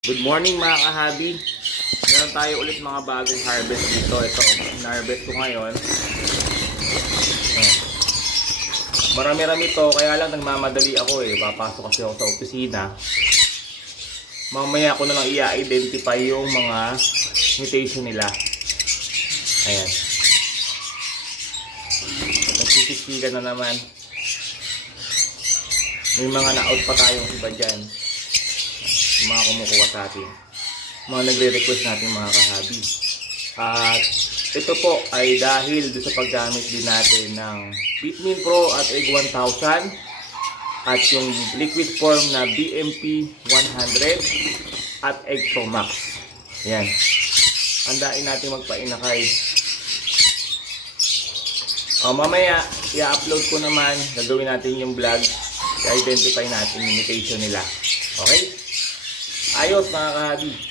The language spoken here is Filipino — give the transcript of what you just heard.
Good morning mga kahabi. Meron tayo ulit mga bagong harvest dito. Ito, na-harvest ko ngayon. Marami-rami to, kaya lang nagmamadali ako Papasok kasi ako sa opisina. Mamaya ko na lang i-identify yung mga mutation nila. Ayan. Nagsisisigan na naman. May mga na-out pa tayong iba dyan. Yung mga kumukuha sa atin, mga nagre-request natin mga kahabi. At ito po ay dahil sa paggamit din natin ng Bitmin Pro at Egg 1000 at yung liquid form na BMP 100 at Egg Pro Max. Yan, andain natin magpainakay. Mamaya i-upload ko naman, gagawin natin yung vlog, i-identify natin yung mutation nila. Okay? Ayos mga kahabi.